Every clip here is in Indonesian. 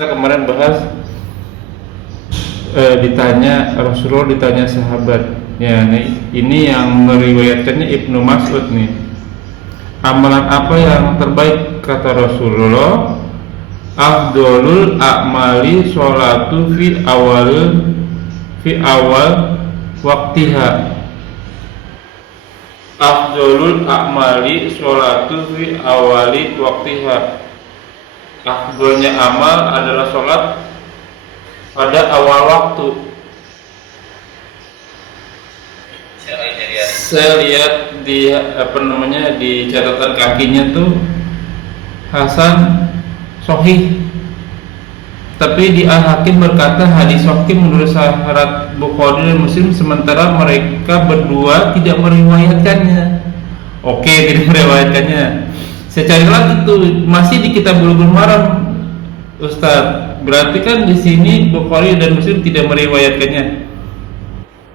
kita kemarin bahas Rasulullah ditanya sahabat. Ya, ini yang meriwayatkannya Ibnu Mas'ud nih. Amalan apa yang terbaik kata Rasulullah? Afdolul a'mali sholatu fi awal waktiha. Afdolul a'mali sholatu fi awali waktiha. Afdolnya amal adalah sholat pada awal waktu. Saya lihat di di catatan kakinya tuh Hasan Sohih, tapi di Al-Hakim berkata hadis Sohih menurut syarat Bukhari dan Muslim, sementara mereka berdua tidak meriwayatkannya. Oke, tidak meriwayatkannya. Saya cari lagi tuh, masih di Kitab Bulughul Maram, Ustaz. Berarti kan di sini Bukhari dan Muslim tidak meriwayatkannya.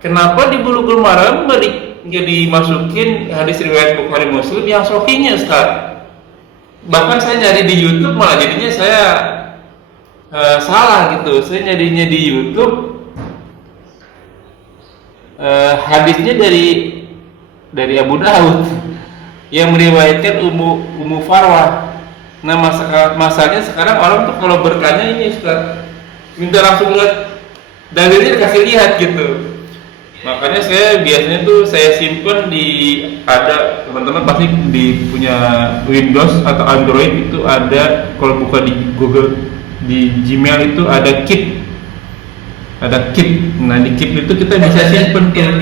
Kenapa di Bulughul Maram jadi masukin hadis riwayat Bukhari Muslim yang Sohihnya, Ustaz? Bahkan saya nyari di YouTube malah jadinya saya salah gitu. Saya nyarinya di YouTube hadisnya dari Abu Daud yang meriwayatkan Ummu Farwah. Nah, masalahnya sekarang orang tuh kalau bertanya ini, Ustaz, minta langsung lihat dalilnya, dikasih lihat gitu. Makanya saya biasanya tuh saya simpen ada teman-teman pasti punya Windows atau Android itu ada, kalau buka di Google di Gmail itu ada Keep. Nah, di Keep itu kita bisa simpen tuh.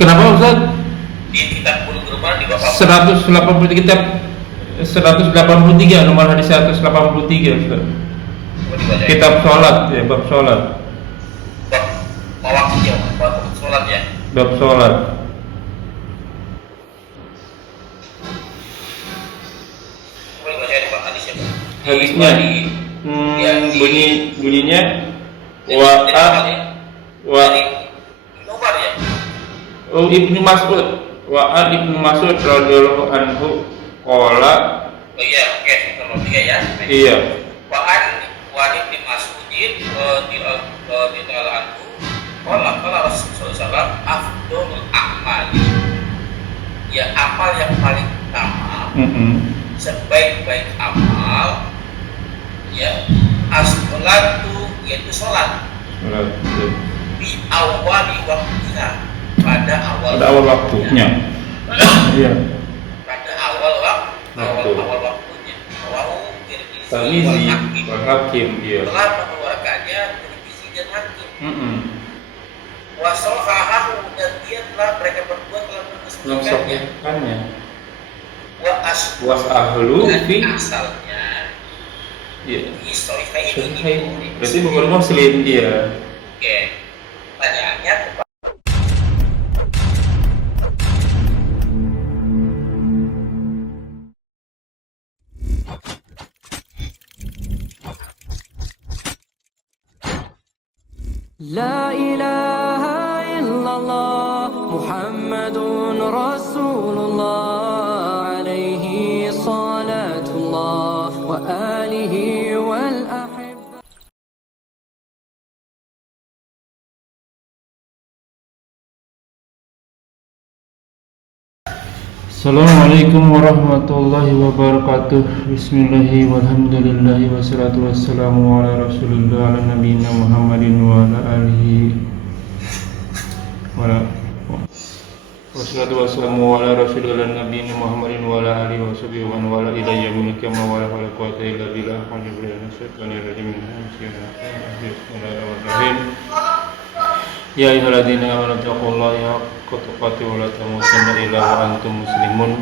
Kenapa, Ustaz? Di kitab Bulughul Maram di Bapak 183 kitab 183 nomor hadis 183, Ustaz. Kitab sholat ya, bab sholat. Waktunya, bab sholat ya. Bab sholat. Boleh baca di Pak hadisnya, Pak. Hadisnya bunyinya Ibnu Mas'ud Ibnu Mas'ud radhiyallahu anhu qala. Oh iya, oke, nomor 3 ya. Iya. Wa Ibnu Mas'udin radhiyallahu anhu qala Rasulullah sallallahu afdhalul a'mali, ya amal yang paling utama, sebaik-baik amal ya as-sholatu, yaitu sholat di awali waktunya, pada awal waktunya. Iya. Pada awal waktunya. Tirmizi wal Hakim dia telah mengeluarkannya, Tirmizi dan Hakim. Wa sahahahu, dan dia mereka berdua telah mengesahkannya. Was ahlu fi asalnya. Iya. Berarti bukan Muslim dia. Oke. Pertanyaannya La ilaha illallah Muhammadun Rasulullah alaihi salatullah wa alihi wal ahibba. Assalamualaikum warahmatullahi wabarakatuh. Bismillahi walhamdulillahi wassalatu wassalamu ala rasulillah ala nabiyina Muhammadin wa ala alihi wassalatu wassalamu ala rasulillah nabiyina Muhammadin wa ala alihi wa sahbihi wa man wala ila yaumil qiyamah wa la quwwata illa billah. Bismillahirrahmanirrahim. Ya ayyuhalladzina amanu taqullaha haqqa tuqatih wa la tamutunna illa wa antum muslimun.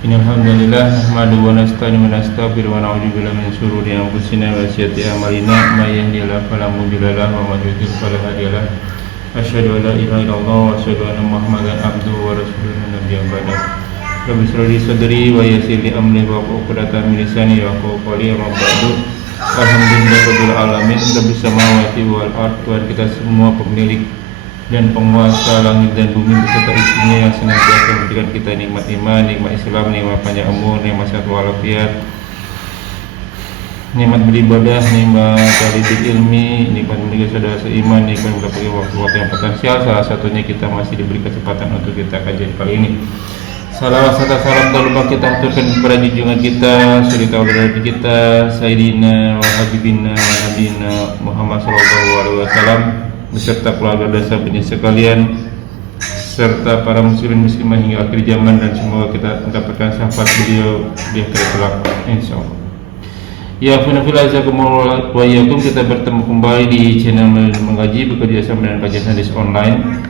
Innal hamdalillah nahmaduhu wa nasta'inu wa nastaghfiruhu wa na'udzu billahi min shururi anfusina wa sayyiati a'malina, may yahdihillahu fala mudilla lahu wa may yudlil fala hadiya lahu. Asyhadu an la ilaha illallah wa asyhadu anna Muhammadan abduhu wa rasuluhu nabiyyan ba'da. Rabbi shrah li sadri wa yassir li amri wahlul 'uqdatam min lisani yafqahu qawli. Amma ba'du. Alhamdulillahirabbil alamin, rabbis samawati wal ardh. Tuhan kita semua, pemilik dan penguasa langit dan bumi beserta isinya yang senantiasa memberikan kita nikmat iman, nikmat Islam, nikmat panjang umur, nikmat sehat walafiat, nikmat beribadah, nikmat talibul ilmi, nikmat menjadi saudara seiman, nikmat mendapatkan waktu-waktu yang potensial. Salah satunya kita masih diberi kesempatan untuk kita kajian kali ini. Salam serta salam lupa kita aturkan kepada junjungan kita, suri tauladan kita, Sayyidina wa Habibina wa Nabina Muhammad sallallahu alaihi wasallam beserta keluarga dan sahabatnya sekalian, serta para muslimin muslimah hingga akhir zaman, dan semoga kita mendapatkan syafaat beliau di akhirat kelak insyaallah. Ya funafil azakumullah wa iyyakum, kita bertemu kembali di channel mengaji bekerja sama dengan kajian hadis online.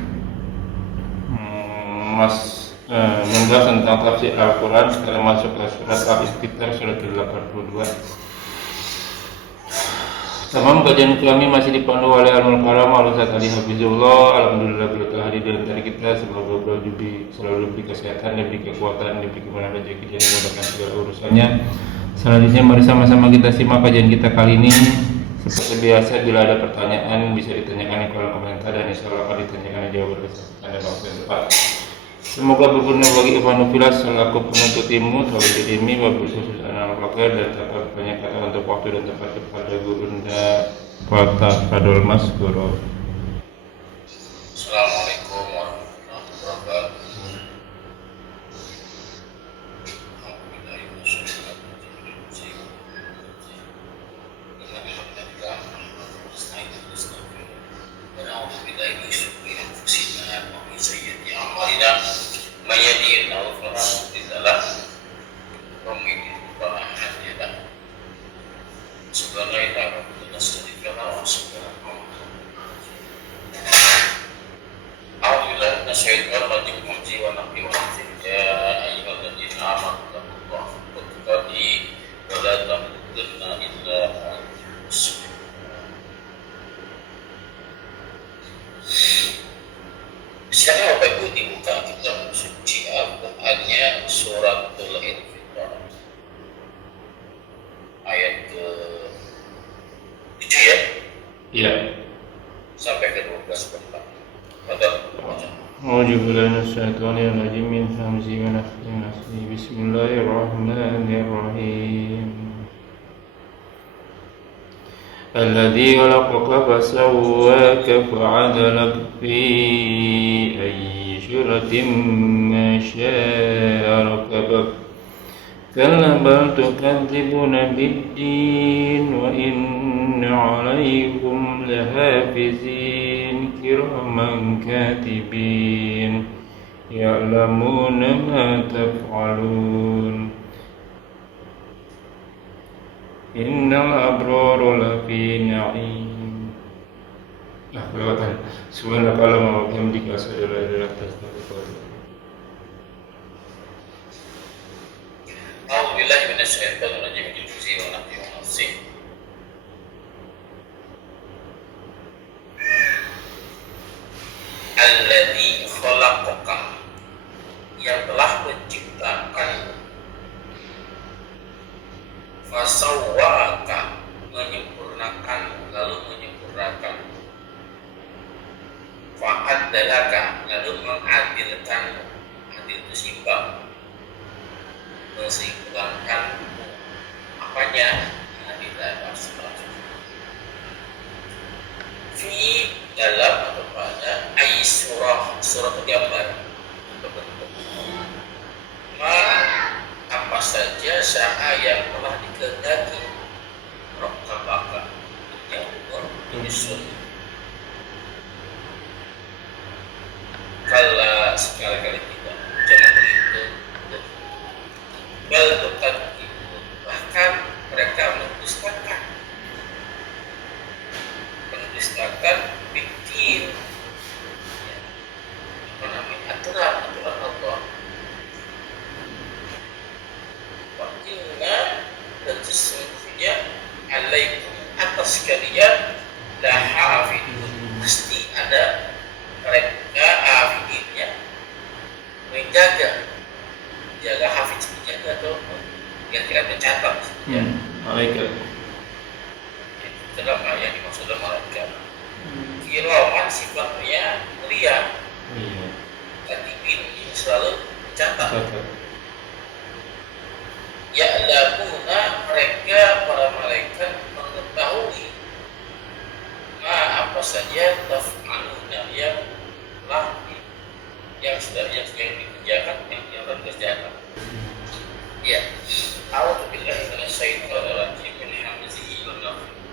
Membahas tentang tafsir Al-Quran. Sekarang masuk ke surat Al-Infitar, surat ke-82. Tamam, kajian kami masih dipandu oleh Al-Mul Karam Al-Ustaz Ali Hafizullah. Alhamdulillah beliau telah hadir di antara kita. Semoga beliau selalu diberi kesehatan, diberi kekuatan, diberi kemudahan rezeki, dan dimudahkan segala urusannya. Selanjutnya mari sama-sama kita simak kajian kita kali ini. Seperti biasa, bila ada pertanyaan bisa ditanyakan di kolom komentar, dan insya Allah akan ditanyakan di jawaban kesempatan dan waktu yang tepat. Semoga berguna bagi Ibnu Filas selaku penuntut ilmu, talibul ilmi, wabil khusus anak fakir, dan dapat banyak kata untuk waktu dan tempat kepada gurunda Fatah Mas Guru. Assalamualaikum warahmatullahi wabarakatuh. Sekarang Bapak Ibu dibuka kitab suci Al-Qur'annya suratul Infitar ayat ke-7 ya? Iya. Sampai ke-12 Bapak. Padahal A'udzubillahi minasyaitonir rajim, min hamzihi wa nafthihi wa nafthihi. Bismillahirrahmanirrahim. الذي خلقك فسواك فعدلك في أي سورة ما شاء ركبك كلا بل تكذبون بالدين وإن عليكم لحافظين كراما كاتبين يعلمون ما تفعلون Innal abrara lafi na'im. Nah, kelewatan. Subhanallah wa bihamdika asyhadu an la ilaha illa anta astaghfiruka wa atubu ilaik. A'udzu billahi minasyaitonir rajim. Bismillahirrahmanirrahim. Wa nafsi wa nafsi. Alladzi khalaqaka, yang telah menciptakan, fasawwaka, menyempurnakan, lalu menyempurnakan, fa'adalaka, lalu mengadilkan, adil itu seimbang, menseimbangkan apanya? Adilah fi dalam atau pada ai surah itu gambar bentuk apa saja saha yang telah dikehendaki rokkabaka yang menyusun. Kalau sekali-kali tidak, jangan begitu. Bal bukan itu, bahkan mereka mendustakan bikin aturan Allah. Dan sesungguhnya alaikum, atas kalian, la hafidun, pasti ada mereka hafidinnya, menjaga, jaga hafid, menjaga atau yang tidak mencatat. Malaikat. Dalam ayat dimaksud malaikat. Kiraman sifatnya mulia, Iya. katibin yang selalu mencatat. Catat. Ya'lamuna, mereka para malaikat mengetahui apa saja taf'aluna yang telah yang dikerjakan, yang akan dikerjakan. Ya. A'udzu billahi minasyaitonir rajim min hamzihi wa nafthihi.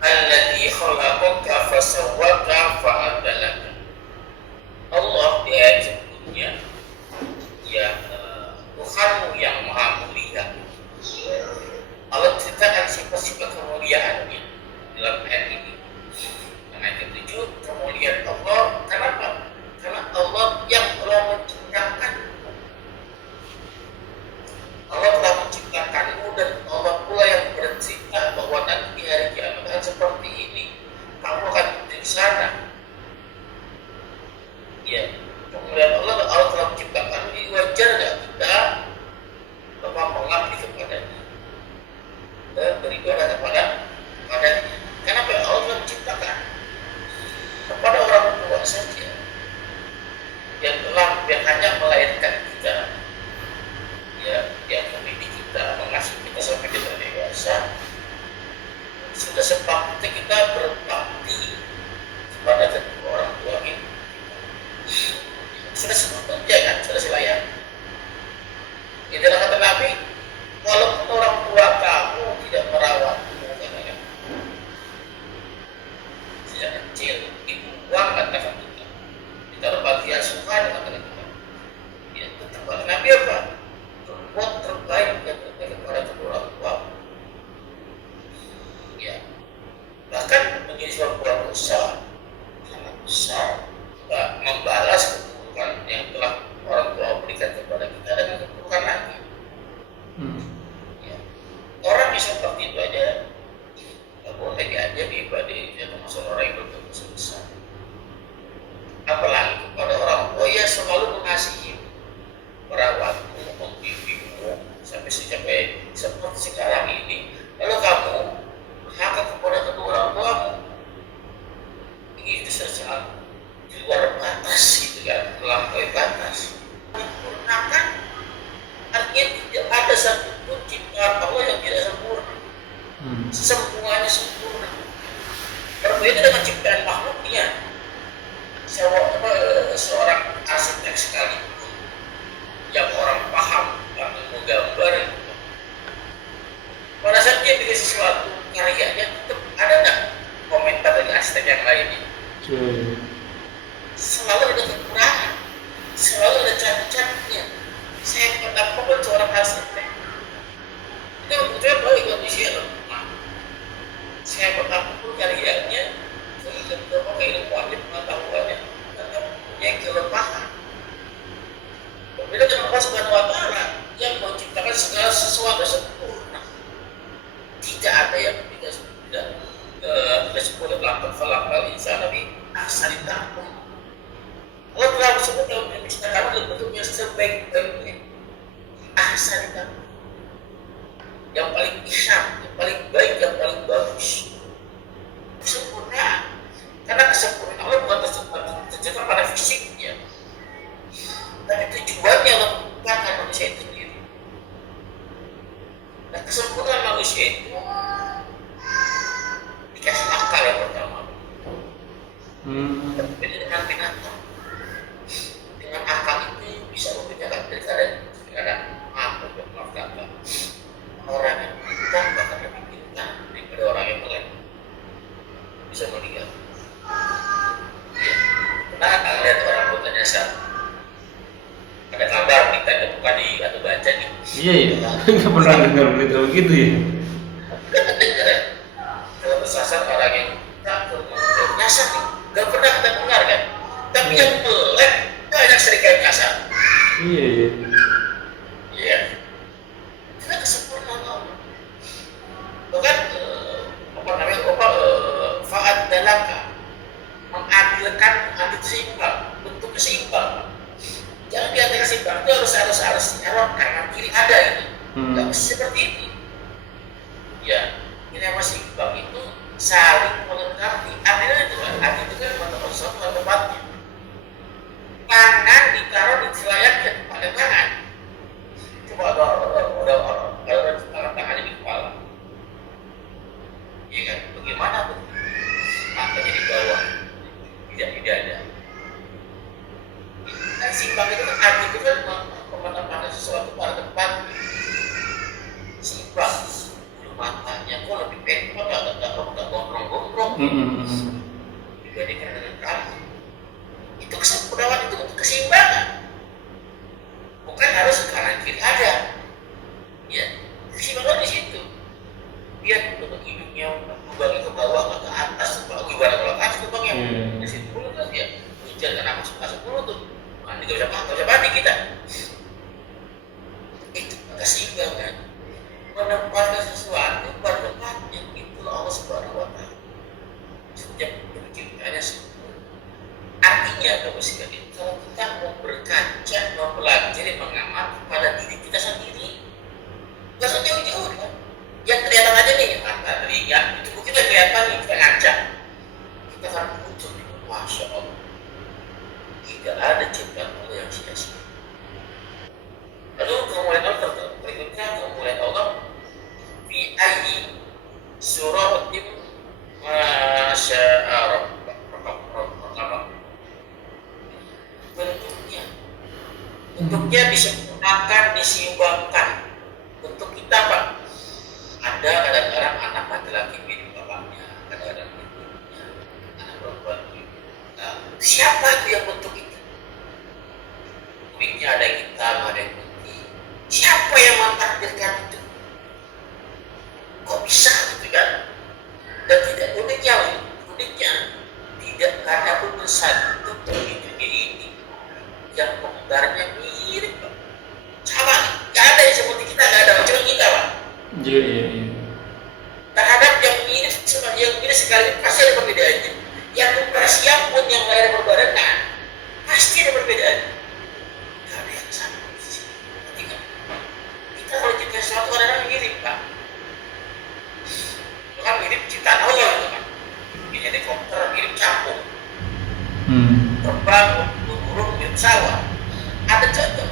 Alladzi khalaqaka fasawwaka fa'adalaka. Allah di ayat sebelumnya, ya, Tuhanmu yang maha mulia. Allah ceritakan sifat-sifat kemuliaannya dalam ayat ini. Ayat ke-7, kemuliaan Allah. Kenapa? Karena Allah yang telah menciptakan. Allah telah menciptakanmu dan Allah pula yang bercerita bahwa nanti di hari kiamat akan seperti ini. Kamu akan di sana. Ya, kemudian Allah telah menciptakan, ini wajar nggak kita mengabdi kepadanya, beribadah kepadanya. Kenapa Allah telah menciptakan kepada orang tua saja yang hanya melahirkan kita, ya, yang mendidik kita, mengasuh kita sampai kita dewasa. Sudah sepatutnya kita berbakti kepada kedua orang tua ini. Sudah sepatutnya kan, sudah selayak. Itu kata Nabi, walaupun orang tua kamu tidak merawatmu, katanya, sejak kecil dibuang, katakan kita, ditaruh bagi asuhan, katakan kita. Ya, tetap kata Nabi apa? Berbuat terbaik kepada kedua orang tua. Ya, bahkan menjadi sebuah dosa sangat besar, membalas keburukan yang telah orang tua berikan kepada kita dengan keburukan lagi. Ya. Orang yang seperti itu aja nggak boleh diajari pada dia, termasuk orang yang berdosa besar. Apalagi kepada orang tua yang selalu mengasihi, merawatmu, membimbingmu sampai seperti sekarang ini. Lalu kamu berhak kepada kedua orang tuamu, itu sangat di luar batas, gitu kan, melampaui batas. Menyempurnakan artinya tidak ada satupun ciptaan Allah yang tidak sempurna. Semuanya sempurna. Berbeda dengan ciptaan makhluknya. Seorang arsitek sekalipun yang orang paham yang menggambar itu, pada saat dia bikin sesuatu karyanya, tetap ada nggak komentar dari arsitek yang lainnya? Selalu ada kekurangan, selalu ada cacat-cacatnya. Saya pernah pun seorang arsitek itu betul baik kondisi lemah. Saya pernah pun karyanya, keilmuannya, pengetahuannya, karena mempunyai kelemahan. Berbeda dengan Allah Subhanahu wa Ta'ala yang menciptakan segala sesuatu sempurna. Tidak ada yang tidak sempurna. Lakon falakal insan nabi ahsani taqwim. Allah telah sebut dalam menciptakan bentuknya sebaik-baiknya. Ahsani taqwim. Yang paling ihsan, yang paling baik, yang paling bagus. Sempurna. Karena kesempurnaan Allah bukan terjadi pada fisiknya, tapi tujuannya Allah menciptakan manusia itu sendiri. Dan kesempurnaan manusia itu dikasih akal yang pertama. Berbeda dengan binatang. Dengan akal itu bisa membedakan kadang maaf kata orang yang pintar bahkan lebih pintar daripada orang yang melek. Bisa melihat. Ya. Pernah lihat orang buta jasa? Ada kabar kita bukan di atau baca nih. Iya ya, nggak pernah dengar berita begitu ya. Kalau tersasar orang yang tak nyasar nih, nggak pernah kita dengar kan. Tapi yang melek banyak serikat nyasar. Iya ya. Iya. Karena kesempurnaan Allah. Bahkan faat dalaka, mengadilkan, adil seimbang, bentuk seimbang. Jangan diantara seimbang itu harus kanan kiri ada itu. Nggak mesti seperti itu. Ya, ini yang masih seimbang itu saling melengkapi. Artinya itu kan, teman-teman sesuatu pada tempatnya. Tangan ditaruh di selayaknya pada tangan. Coba kalau tangannya di kepala, ya kan? Bagaimana tuh? Matanya di bawah, tidak ada. Nah, simbang itu kan arti itu kan menempatkan sesuatu pada tempat. Simbang, matanya kok lebih pendek, nggak gondrong-gondrong dibandingkan dengan kamu. Itu kesempurnaan, itu untuk keseimbangan, bukan harus kanan kiri ada. Ya, keseimbangan di situ. Dia untuk hidungnya membagi ke bawah ke atas, ibarat kalau ke atas lubangnya di situ mulut kan dia hujan karena masuk mulut tuh, nanti nggak bisa mandi kita. Itu keseimbangan, menempatkan sesuatu pada tempatnya. Itulah Allah Subhanahu Wa Taala. Sejak penciptaannya sempurna. Artinya kalau sekali, kalau kita mau berkaca, mempelajari, mengamati pada diri kita sendiri, nggak usah jauh-jauh kan? Yang kelihatan aja nih, mata, telinga, itu kita kelihatan nih, kita ngaca, kita akan muncul, masya Allah, tidak ada ciptaan Allah yang sia-sia. Lalu kemuliaan Allah berikutnya, kemuliaan Allah fi ayyi suratin masya'a rabbak. Bentuknya disempurnakan, disimbangkan. Bentuk kita Pak, ada kadang-kadang anak laki-laki mirip bapaknya, kadang-kadang ibunya, anak perempuan. Nah, siapa itu yang bentuk itu? Kulitnya ada yang hitam, ada yang putih. Siapa yang mentakdirkan itu? Kok bisa gitu kan? Dan tidak uniknya tidak ada pun satu dunia ini yang penggambarnya mirip Pak. Sama, nggak ada yang seperti kita, nggak ada macam kita Pak. Iya. Terhadap yang mirip sekali pasti ada perbedaannya. Yang siap pun yang lahir berbarengan pasti ada perbedaan. Nggak ada yang sama. Kita kalau cipta sesuatu kadang-kadang mirip Pak. Itu kan mirip ciptaan Allah gitu kan. Ini helikopter mirip capung. Terbang burung mirip pesawat. Ada contoh.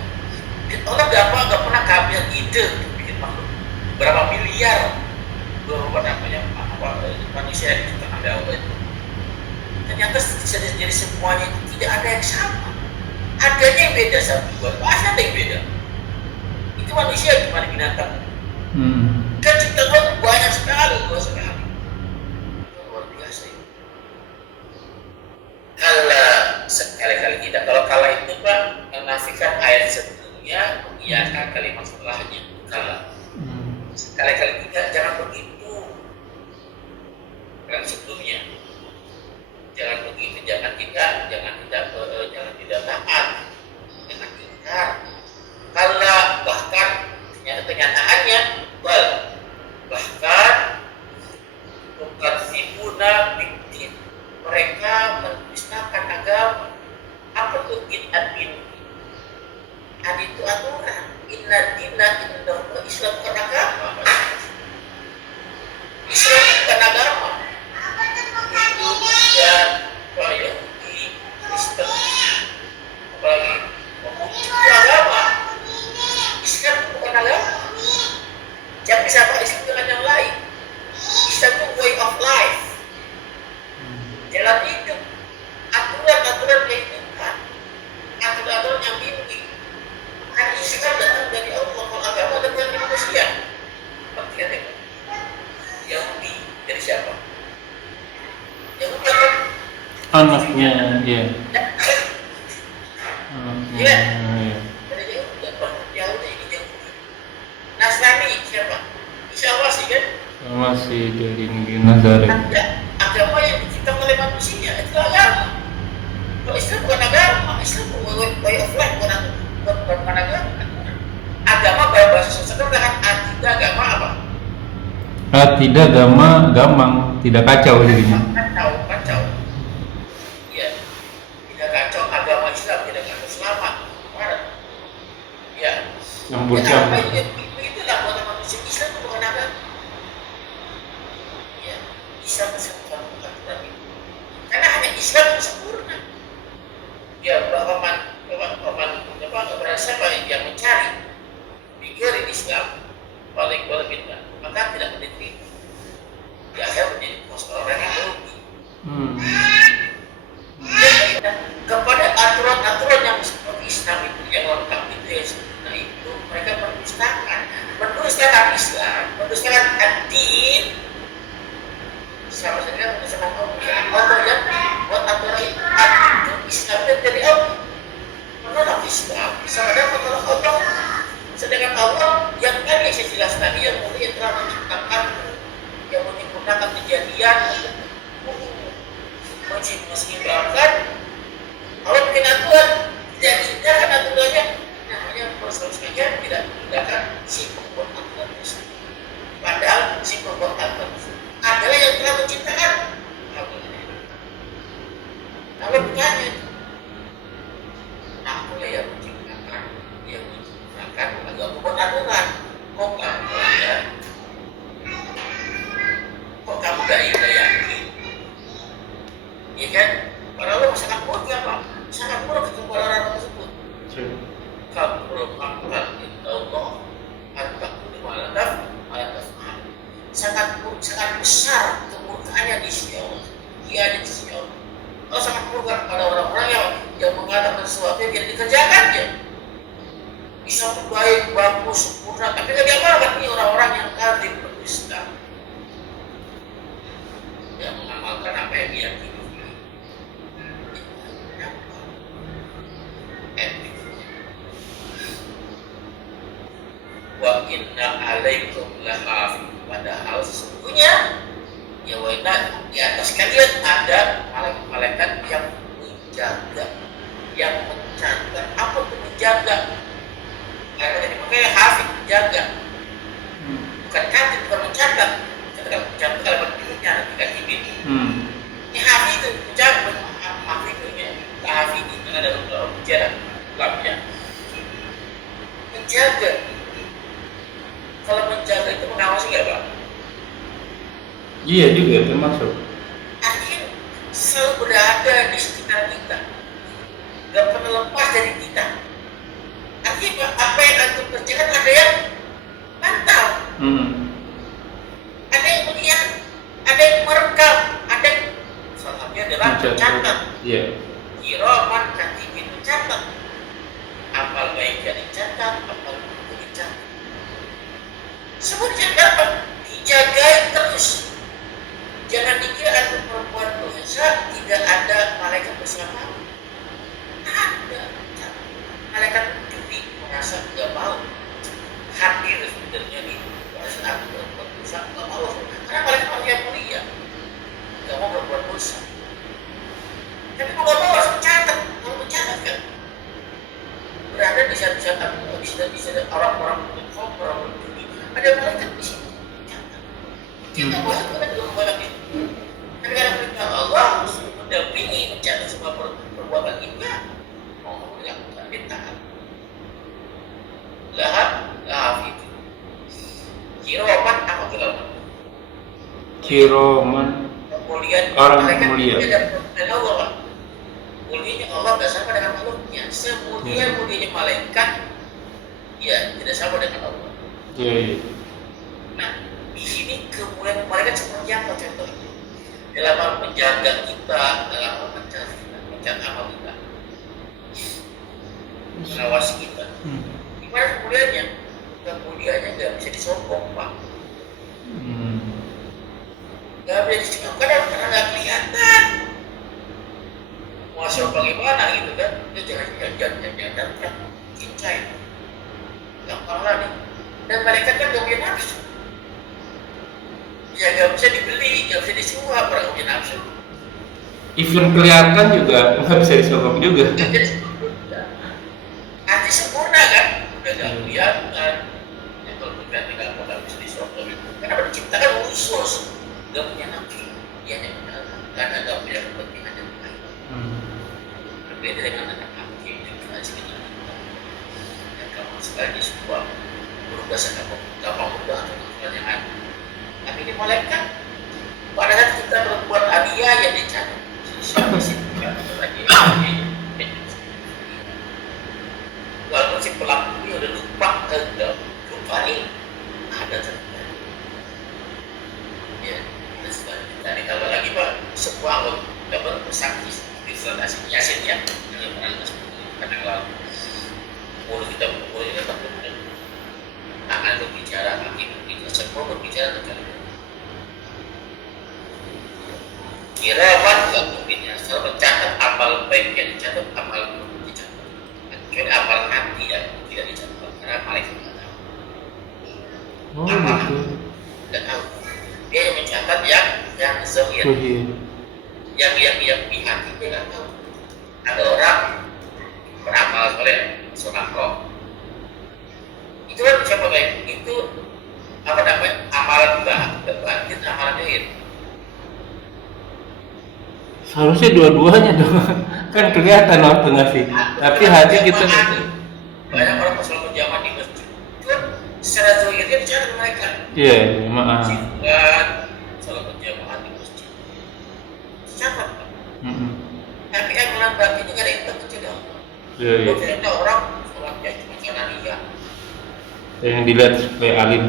Allah nggak pernah keambil ide untuk bikin makhluk berapa miliar manusia yang diciptakan oleh Allah itu. Ternyata jadi semuanya itu tidak ada yang sama. Adanya yang beda satu dua, pasti ada yang beda. Itu manusia gimana binatang? Kan ciptaan Allah banyak sekali, luas sekali. Luar biasa itu. Kalau sekali-kali kita, kalau kalah itu Pak, menafikan ayat sebelumnya, mengiyakan kalimat setelahnya. Kalah. Sekali-kali kita jangan begitu. Yang sebelumnya. Jangan begitu, jangan tidak taat. Jangan ingkar. Kalau bahkan kenyataannya, bahkan bukan sibuna bidin. Mereka mendustakan agama. Apa tuh bid'at ini? Ada itu aturan. Inna dina indahu Islam bukan agama. Islam bukan agama. Itu dan Yahudi, Kristen, apalagi itu agama. Islam bukan agama. Jangan bisa pakai Islam dengan yang lain. Islam itu way of life. Jalan hidup, aturan-aturan kehidupan, aturan-aturan yang bimbing. Kan Islam datang dari Allah, kalau agama datang dari manusia. Seperti kata Yahudi dari siapa? Yahudi kan Anaknya, iya. Iya. Dari Yahudi apa? Yahudi ini Yahudi. Nasrani siapa? Insya Allah sih kan? Masih dari negeri Nazaret. Ada agama yang diciptakan oleh manusia, itu agama. Kalau Islam bukan agama, Islam way of life, bukan agama. Agama bahasa sesat dengan akidah agama apa? Tidak gamang, tidak kacau jadinya. Kacau. Ya, tidak kacau agama Islam, tidak kacau selamat. Ya. Campur-campur. Begitulah buatan manusia. Islam itu bukan agama. Ya, Islam mendustakan Islam, mendustakan ad-din, sama saja mendustakan Allah yang buat aturan ad-din itu Islam dan dari Allah. Menolak Islam sama dengan menolak Allah. Sedangkan Allah yang tadi saya jelaskan tadi yang mulia telah menciptakan, yang menyempurnakan kejadian, menyeimbangkan. Allah bikin aturan, tidak diindahkan aturannya, namanya proses saja tidak diindahkan si pembuat aturan tersebut. Padahal si pembuat aturan tersebut adalah yang telah menciptakan. Allah bertanya, aku yang menciptakan, yang menciptakan, lalu aku buat aturan. Kok kamu ya? Kok kamu gak yakin? Iya kan? Para Allah sangat buruk ya Pak, sangat buruk kepada orang tersebut. Kamu belum melakukan Allah, antakku di maladaf, sangat buruk, sangat besar kemurkaannya di sisi Allah. Dia di sisi Allah. Allah sangat buruk kepada orang-orang yang mengatakan sesuatu yang tidak dikerjakannya. Bisa baik, bagus, sempurna, tapi tidak diamalkan. Ini orang-orang yang kafir berdusta, yang mengamalkan apa yang diyakini. Wa inna alaikum lahafid, padahal sesungguhnya ya wa'inna di atas kalian ada malaikat-malaikat yang menjaga, yang mencatat. Apa itu menjaga? Malaikat ini makanya hafid, menjaga, bukan katib, bukan mencatat. Kita mencatat kalau bentuknya tidak ini. Ini hafid itu menjaga, hafid itu hafid itu ada ujian labnya menjaga. Kalau menjaga itu mengawasi nggak Pak? Iya juga termasuk. Artinya selalu berada di sekitar kita, nggak pernah lepas dari kita. Artinya apa yang antum kerjakan ada yang mantau, ada yang melihat, ada yang merekam, ada yang salah satunya adalah mencatat. Iya. Kiraman katibin, mencatat. Amal baiknya dicatat, amal buruknya dicatat. Semua dicatat, dijagai terus. Jangan dikira antum perempuan dosa tidak ada malaikat bersama. Ada. Malaikat judi merasa tidak mau hadir sebenarnya di proses aku berbuat dosa, tidak mau. Karena malaikat yang mulia tidak mau berbuat dosa. Tapi kalau mau harus mencatat, kalau mencatat kan berada di saat-saat aku bisa orang-orang berkhof, orang berjudi, ada malaikat di sini. Kita buat kita belum banyak itu. Tapi karena perintah Allah mendampingi mencatat semua perbuatan kita, mau melakukan taat. Lahaf itu. Kiroman apa kiroman? Kiroman. Kemuliaan orang malaikat mulia. Dan Allah. Mulianya Allah tidak sama dengan makhluknya. Semulia-mulianya malaikat, ya tidak sama dengan Allah. Iya. Nah, di sini kemuliaan malaikat seperti apa contohnya? Dalam hal menjaga kita, dalam hal menjaga amal kita, mengawasi kita. Gimana kemuliaannya? Kemuliaannya nggak bisa disombong Pak. Nggak bisa disombong karena nggak kelihatan. Masuk bagaimana gitu kan? Dia jangan cincai, yang parah nih. Dan malaikat kan gak punya nafsu. Ya gak bisa dibeli, gak bisa disuap, orang gak punya nafsu. Even kelihatan juga nggak bisa disokong juga. Jadi hati sempurna kan? Udah gak kelihatan. Ya kalau kelihatan gak bisa disuap. Karena diciptakan khusus, gak punya nafsu. Dia hanya karena gak punya kepentingan yang lain. Berbeda dengan anak hakim yang kasih dengan kita. Yang kamu sekali sebuah berubah gampang berubah atau pertanyaan. Tapi ini malaikat pada saat kita berbuat hadiah yang dicatat. Siapa sih yang walaupun si pelaku ini udah lupa nih ada ternyata. Ya, tadi kalau lagi Pak sebuah dapat bersaksi diselamatkan Yasin ya, yang pernah karena lalu kita takut akan lebih berbicara, kaki berbicara, semua berbicara tentang kiraman juga mungkinnya selalu mencatat amal baik yang dicatat, amal buruk dicatat. Kecuali amal hati yang tidak dicatat karena malaikat tidak tahu. Oh gitu. Tidak tahu. Dia yang mencatat yang zahir, Zahir. yang di hati dia tidak tahu. Ada orang beramal soleh, sedekah. Itu kan siapa baik? Itu apa namanya? Amalan batin, amalan zahir. Seharusnya dua-duanya dong. Kan kelihatan waktu ngasih. Tapi hati kita banyak orang masalah berjamaah di masjid. Itu kan secara zahirnya dicatat mereka. iya, maaf. Bukan salat berjamaah di masjid. Dicatat. Tapi amalan batin juga ada yang terkecil. Iya, iya. Ternyata orang sholatnya cuma karena dia. Yang dilihat supaya alim.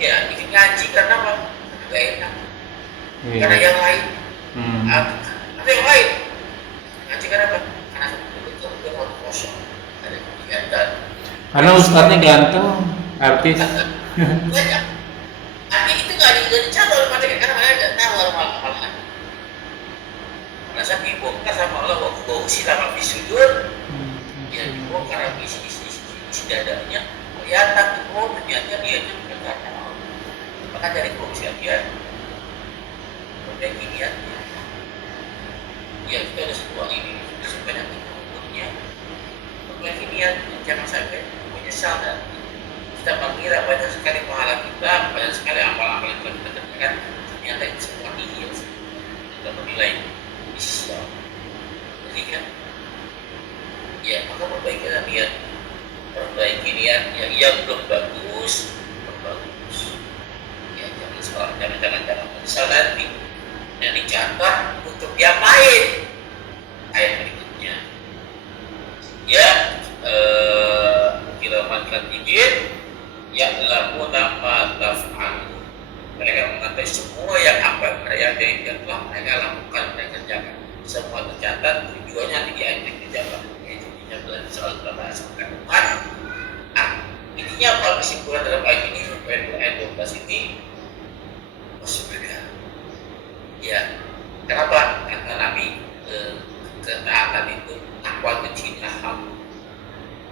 Iya, ingin ngaji karena apa? Gak enak. Iya. Karena yang lain. Ada yang lain. Ngaji karena apa? Karena betul-betul waktu kosong. Ada kegiatan. Karena ustadznya ganteng, artis. Banyak. Tapi itu nggak dicatat oleh mereka karena mereka nggak tahu amalan. Merasa dibongkar sama Allah bahwa silakan disujud. Ya dibongkar isi dadanya. Kelihatan oh ternyata dia itu bukan karena Allah. Maka dari kepolisian dia perbaiki niatnya. Ya kita ada sebuah ini sebanyak itu umurnya perbaiki niat, jangan sampai menyesal dan kita mengira banyak sekali pahala kita, banyak sekali amal-amal yang kita kerjakan ternyata itu semua nihil kita menilai di sisi Allah. Jadi kan ya maka perbaiki niat yang belum bagus berbagus. Ya jangan menyesal nanti yang dicatat untuk diapain. Ayat berikutnya ya kiraman katibin ya'lamuna ma taf'alun. Mereka mengetahui semua yang apa yang telah mereka lakukan, mereka kerjakan, semua tercatat. Tujuannya nanti di ayat yang dijabat yaitu dijabat soal berdasarkan Tuhan. Intinya apa kesimpulan dalam ayat ini? Ayat 12 ini maksudnya ya kenapa? Karena Nabi ketaatan itu takwa kecintaan,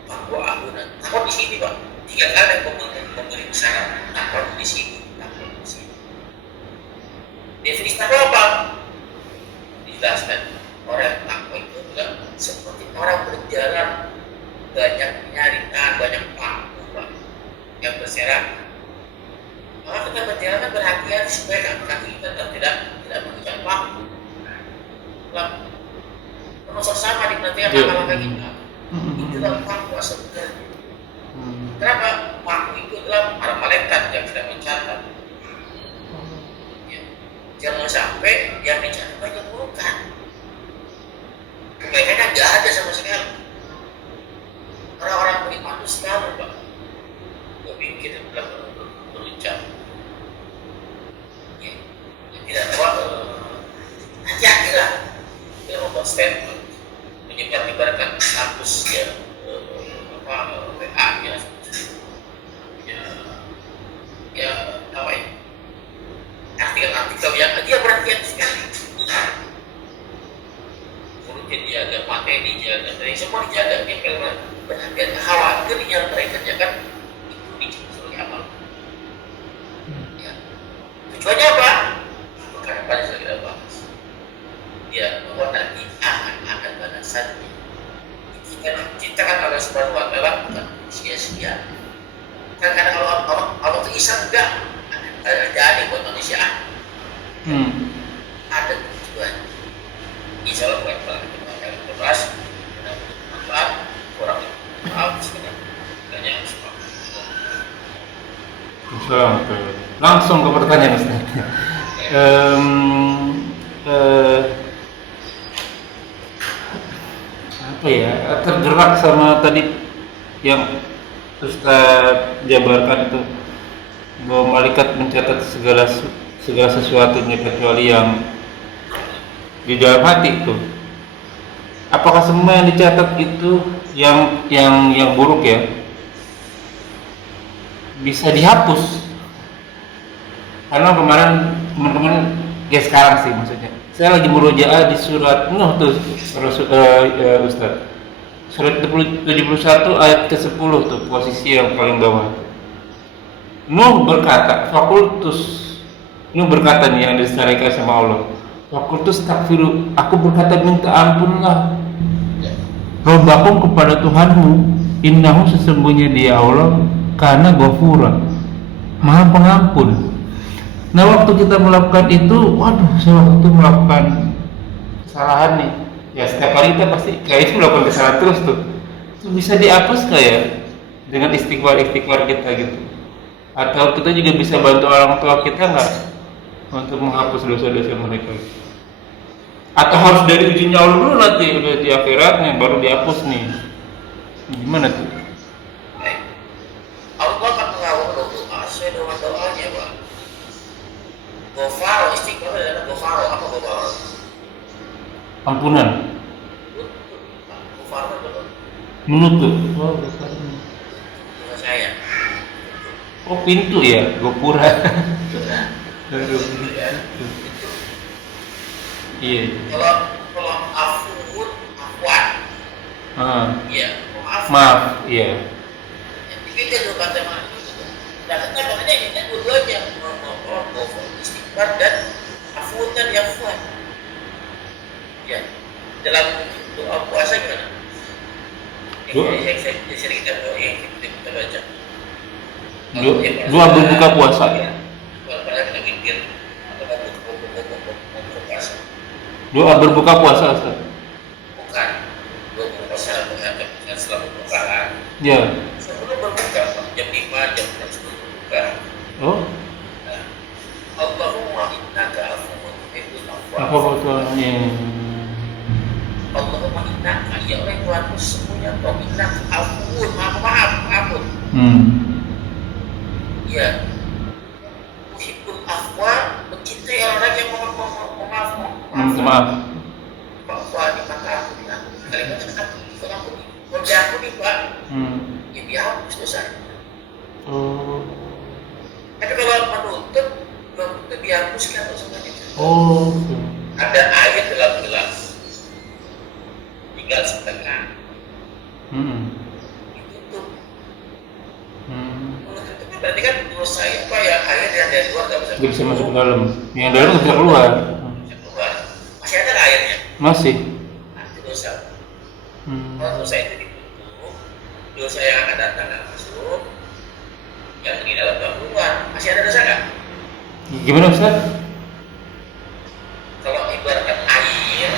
takwa agunan. Takwa di sini Pak, 3 kali memberi besaran. Takwa di sini, takwa di sini. Definisi takwa apa? Dijelaskan. Orang takwa itu adalah seperti orang berjalan banyak nyarikan, banyak pangku Pak, yang berserakan. Maka kita berjalan berhati-hati supaya kaki kita tidak menginjak paku. Termasuk sama di pengertian langkah kita. Itu dalam paku sebenarnya. Kenapa? Paku itu adalah para malaikat yang sedang mencatat. Ya. Jangan sampai yang mencatat banyak bukan. Kebaikannya nggak ada sama sekali. Orang-orang beriman itu selalu Pak berpikir dalam berucap. Ya. Tidak tahu hati-hatilah dia membuat statement menyebar ibaratkan status ya WA ya apa ya artikel-artikel yang dia perhatian sekali, mulutnya dijaga, matanya dijaga, dari semua dijaga, dia perhatian khawatir yang mereka kerjakan itu dijaga sebagai amal. Ya. Tujuannya apa? Karena pada saat kita bahas ya bahwa nanti akan balasannya diciptakan oleh Subhanahu wa Ta'ala bukan sia-sia. Kadang-kadang Allah itu iseng enggak jadi buat manusia ada tujuan. Insya Allah bukan akan terbahas bermanfaat kurang maaf sebenarnya semua. Langsung ke pertanyaan Ustaz. Apa ya, tergerak sama tadi yang Ustaz jabarkan itu bahwa malaikat mencatat segala sesuatunya kecuali yang di dalam hati itu. Apakah semua yang dicatat itu yang buruk ya? bisa dihapus. Karena kemarin teman-teman ya sekarang sih maksudnya. Saya lagi murojaah di surat Nuh tuh Ustaz. Surat 71 ayat ke-10 tuh posisi yang paling bawah. Nuh berkata, fakultus. Nuh berkata nih yang disarikan sama Allah. Fakultus takfiru. Aku berkata minta ampunlah. Robbakum kepada Tuhanmu. Innahu sesungguhnya dia Allah karena ghafura. Maha pengampun. Nah waktu kita melakukan itu, waduh saya waktu itu melakukan kesalahan nih. Ya setiap hari kita pasti kayak itu melakukan kesalahan terus tuh. Itu bisa dihapus kayak dengan istighfar kita gitu. Atau kita juga bisa bantu orang tua kita nggak untuk menghapus dosa-dosa mereka. Atau harus dari ujinya Allah dulu nanti udah di akhiratnya baru dihapus nih. Gimana tuh? Allah akan mengawal doa sesuai dengan doanya, Pak. Gofaro, istighfar adalah gofaro. Apa gofaro? Ampunan. Gofaro betul. Menutup. Dosa saya. Oh pintu ya, gopura. Iya. Kalau afun, afwan. Iya. Maaf, iya. Kita tuh kata mana? Nah, makanya kita dua-duanya istighfar dan afun dan afwan. Ya, dalam doa puasa gimana? Yang sering kita baca. Dua berbuka puasa. Padahal kita mikir atau berbuka puasa. Doa berbuka puasa, Ustaz. Bukan. Berbuka puasa menghadap setelah berbukaan. Ya. Sebelum berbuka jam 5, jam 6 sebelum berbuka. Oh. Nah, Allahumma innaka afuwwun tuhibbul afwa. Apa betulnya? Allahumma innaka ya Allah Tuhanku semuanya kau innaka afuwwun maafun. Ya. Tuhibbul afwa mencintai orang yang maaf. Bahwa di mata aku kalimat aku kerja aku nih Pak. Ya dihapus dosanya. Oh. Tapi kalau menutup belum tentu dihapuskan dosanya. Oh. Ada ayat dalam gelas. Tinggal setengah. Ditutup. Kalau tutup berarti kan dosa apa ya air yang dari luar nggak bisa masuk ke dalam. Yang dalam nggak bisa keluar. Masih ada nggak airnya? Masih. Nah, itu dosa. Kalau dosa itu ditutup, dosa yang akan datang nggak masuk, yang di dalam nggak keluar, masih ada dosa nggak? Gimana Ustaz? Kalau ibaratkan air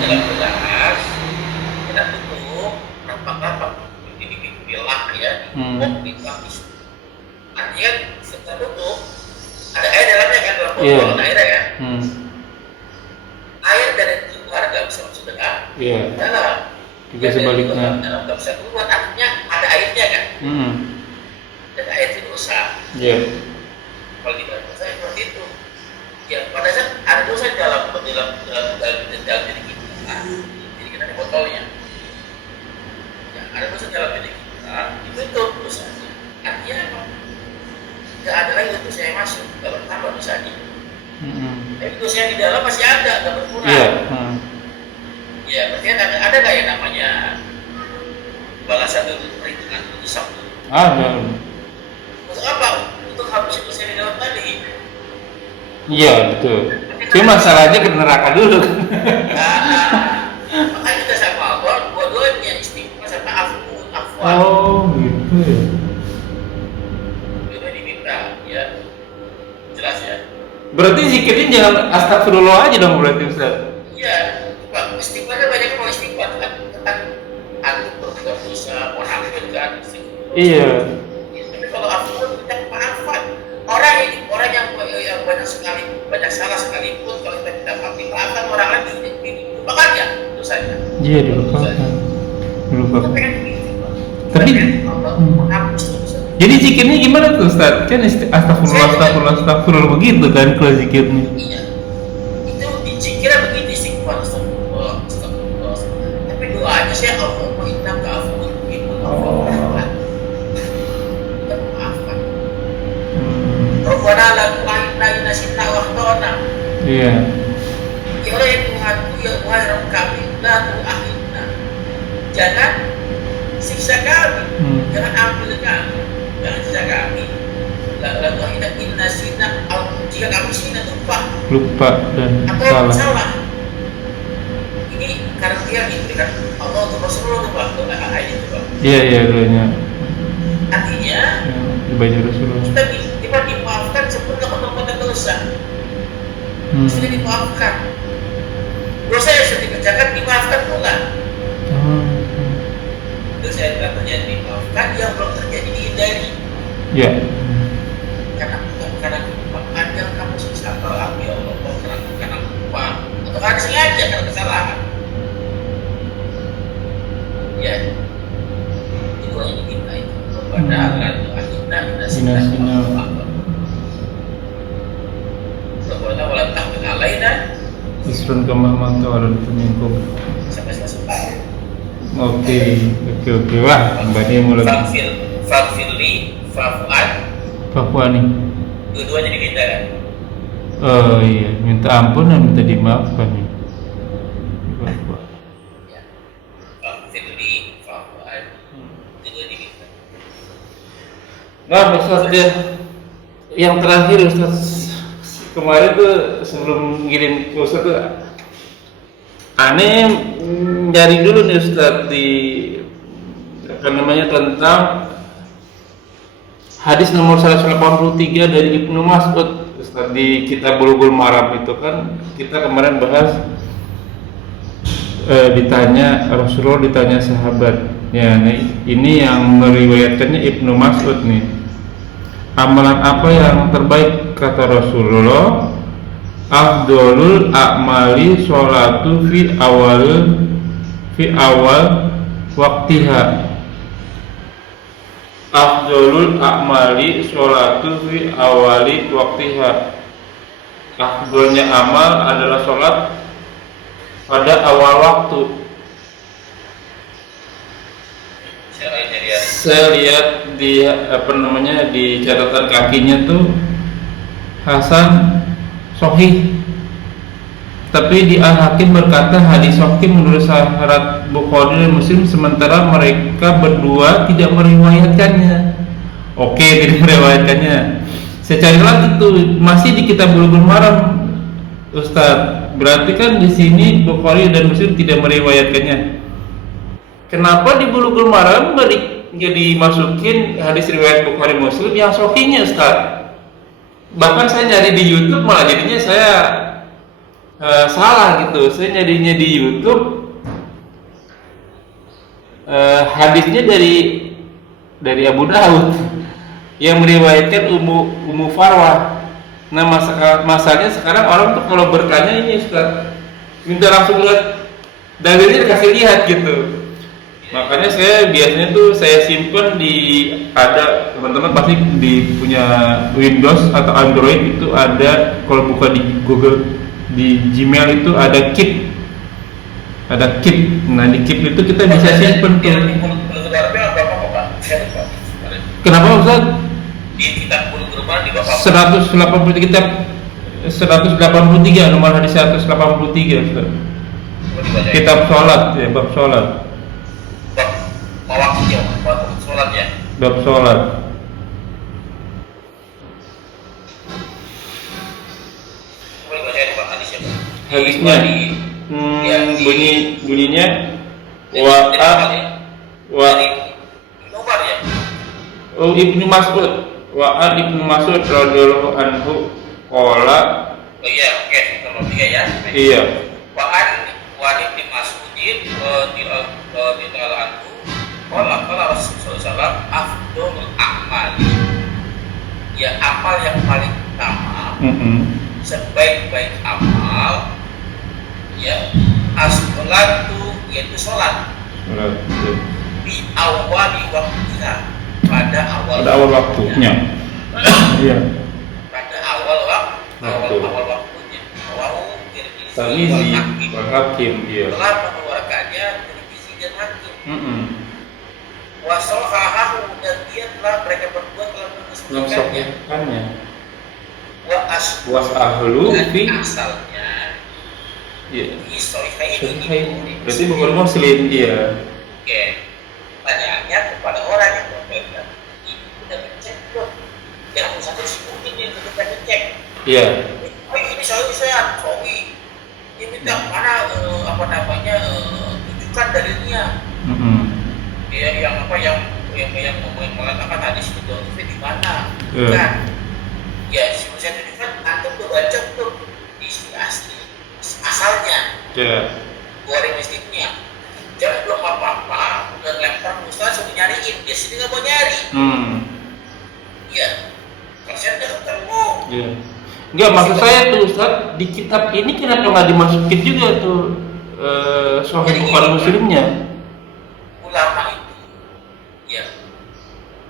dalam gelas, kita tutup, rampak-rampak, dibilang ya, di lapis. Artinya setelah tutup, ada air dalamnya kan, dalam botol airnya kan? Air dari luar nggak bisa masuk ke dalam. Juga sebaliknya. Dalam nggak bisa keluar, artinya ada airnya kan? Dan air itu dosa. Kalau di dalam dosa seperti itu, ya pada saat ada dosa dalam diri kita, jadi kita di botolnya. Ya, ada dosa dalam diri kita, ditutup dosanya. Artinya apa? Nggak ada lagi dosa yang masuk, nggak bertambah dosanya. Tapi dosa yang di dalam masih ada, nggak berkurang. Ya, berarti ada nggak yang namanya balasan dulu perhitungan hisab dulu? Ada. Untuk apa? Untuk habisin dosa yang di dalam tadi. Iya betul. Cuma masalahnya ke neraka dulu. Makanya kita sama Allah, dua-duanya istighfar sama afwan. Oh gitu ya. Dua diminta, ya. Jelas ya. Berarti zikirnya jangan astagfirullah aja dong berarti Ustaz. Iya, Pak. Istighfarnya banyak mau istighfar kan antum berbuat dosa, mengampun kan. Iya. Tapi kalau afwan kita maafkan. Orang yang banyak salah sekalipun kalau kita minta maaf dimaafkan orang lain dilupakan ya dosanya. Iya dilupakan. Tapi Allah menghapus dosa. Jadi zikirnya gimana tuh Ustaz? Kan astagfirullah begitu kan kalau zikirnya. Iya. Itu dizikirnya begitu istighfar astagfirullah. Tapi doanya saya Allahumma innaka afuwwun tuhibbul afwa. Kita maafkan. Iya. Ya Allah ya Tuhanku, ya wahai Rabb kami, la tu'akhidna. Jangan siksa kami, jangan ambil kami, jangan siksa kami. La tu'akhidna in nasina, jika kami sina Lupa dan apa yang salah. salah. Ini karena dia diberikan Allah untuk Rasulullah tuh Pak, tuh ayat itu Pak. Iya doanya. Artinya Dibaca Rasulullah. kita dimaafkan sebelum melakukan dosa. Sudah dimaafkan. Dosa yang sudah dikerjakan dimaafkan pula. Dosa yang telah terjadi dimaafkan, yang belum terjadi dihindari. Ya. Karena panjang kamu susah tolak ya Allah, karena lupa atau karena sengaja karena kesalahan. Ya, itu yang kita itu kepada Allah kita Sinasina. Sebenarnya walau tahmin alaina Isrun kama manta walau minkum. sampai selesai. Oke. Wah, mbaknya mulai. Fakfirli, fafuan, Papua nih. dua-duanya diminta kan? Oh iya, minta ampun dan minta dimaafkan nih. Papua. Ya. Fakfirli, fafuan, dua diminta. Nah, Ustaz dia yang terakhir Ustaz kemarin tuh sebelum ngirim ke Ustaz tuh aneh nyari dulu nih Ustaz di apa namanya tentang hadis nomor 183 dari Ibnu Mas'ud Ustaz di kitab Bulughul Maram itu kan kita kemarin bahas ditanya Rasulullah ditanya sahabat ya ini yang meriwayatkannya Ibnu Mas'ud nih. Amalan apa yang terbaik kata Rasulullah? Afdolul a'mali sholatu fi awal waktiha. Afdolul a'mali sholatu fi awali waktiha. Afdolnya amal adalah sholat pada awal waktu. Saya lihat di apa namanya di catatan kakinya tuh Hasan Sohih, tapi di Al-Hakim berkata hadis Sohih menurut syarat Bukhari dan Muslim, sementara mereka berdua tidak meriwayatkannya. Oke, tidak meriwayatkannya. Saya cari lagi tuh masih di kitab Bulughul Maram, Ustadz. Berarti kan di sini Bukhari dan Muslim tidak meriwayatkannya. Kenapa di Bulughul Maram nggak dimasukin hadis riwayat Bukhari Muslim yang Sohihnya, Ustaz? Bahkan saya nyari di YouTube malah jadinya saya salah gitu. Saya nyarinya di YouTube hadisnya dari Abu Daud yang meriwayatkan Ummu Farwah. Nah masalahnya sekarang orang tuh kalau bertanya ini Ustaz minta langsung lihat dalilnya, dikasih lihat gitu. Makanya saya biasanya tuh saya simpen di ada teman-teman pasti di punya Windows atau Android itu ada, kalau buka di Google di Gmail itu ada keep. Nah di keep itu kita bisa simpen tuh. Kenapa Ustaz? Di kitab Bulughul Maram di bawah 183 kitab 183 nomor hadis 183 Ustaz. Kitab sholat ya, bab sholat. Waktunya, waktu sholat ya. Bab sholat. Boleh baca di hadisnya. Hadisnya bunyinya Umar ya. Oh Ibnu Mas'ud Ibnu Mas'ud radhiyallahu anhu qala. Oh iya, oke, nomor 3 ya. Iya. Wa Ibnu Mas'udin radhiyallahu anhu qala Rasulullah afdhalul a'mali, ya amal yang paling utama, sebaik-baik amal ya as-sholatu, yaitu sholat di awali waktunya, pada awal waktunya. Iya. Pada awal waktunya. Tirmizi wal Hakim iya. Telah mengeluarkannya Tirmizi dan Hakim. Wasohahahu, dan dia telah mereka berdua telah mengesahkannya. Was ahlu fi asalnya ya. di Sohihain Sahihain. Berarti Bukhari Muslim iya. Oke, pertanyaannya kepada orang yang berbeda ini udah ngecek belum? Yang satu si mungkin yang kita ngecek. Iya. Oh ini saya ini minta mana apa namanya tunjukkan dalilnya. Ya, yang mengatakan hadis itu di mana? Kan? Ya, saya tunjukkan antum udah baca belum isi asli asalnya. Iya. Bukhari Muslimnya. Jangan belum apa-apa, udah lempar Ustaz sudah nyariin, dia sini nggak mau nyari. Iya. Kalau saya udah ketemu. Iya. Enggak, maksud saya tuh Ustaz, di kitab ini kenapa nggak dimasukin juga tuh Sahih Bukhari Muslimnya? Ulama itu, ya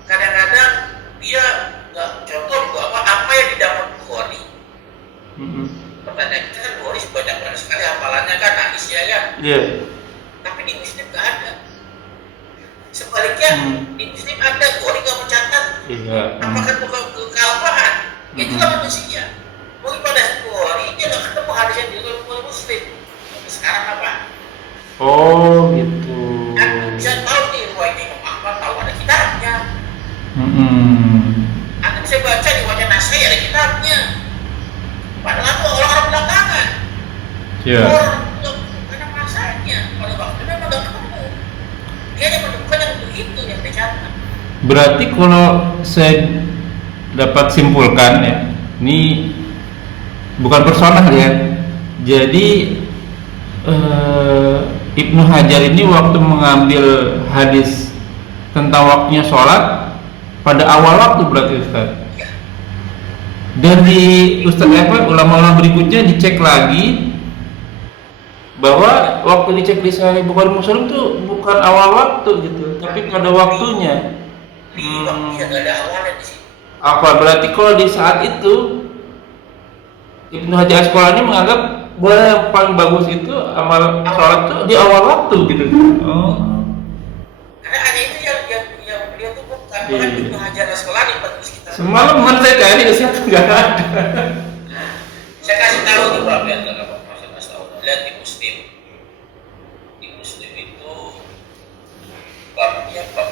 kadang-kadang dia nggak contoh apa yang didapat Bukhari. Pertanyaan kita kan Bukhari banyak sekali hafalannya kan, hadisnya kan. Iya. Tapi di Muslim nggak ada. Sebaliknya di Muslim ada, Bukhari nggak mencatat. Iya. Apakah bukan kealpaan? Itulah manusia. Mungkin pada Bukhari dia nggak ketemu hadis yang dilakukan Muslim. Tapi sekarang apa? Oh gitu. Kan bisa tahu nih riwayatnya Imam Ahmad, tahu ada kitabnya. Anda bisa baca riwayatnya Nasai ada kitabnya. Padahal itu orang-orang belakangan. Iya. Orang karena masanya pada waktu memang nggak ketemu. Dia hanya menemukan yang begitu yang dicatat. Berarti kalau saya dapat simpulkan ya, ini bukan personal ya. Jadi Ibnu Hajar ini waktu mengambil hadis tentang waktunya sholat pada awal waktu berarti Ustaz. Dan di ulama-ulama berikutnya dicek lagi bahwa waktu dicek di Sahih Bukhari Muslim tuh bukan awal waktu gitu, tapi pada waktunya. Iya, nggak ada awalnya di sini. Apa berarti kalau di saat itu Ibnu Hajar Asqalani menganggap bahwa yang paling bagus itu amal sholat itu di awal waktu gitu. Karena hanya itu yang beliau tuh bukan Ibnu Hajar Asqalani bagus kita. Semalam saya cari ke situ nggak ada. Saya kasih tahu nih Pak, biar nggak apa-apa saya kasih tahu. Lihat di Muslim. Di Muslim itu babnya bab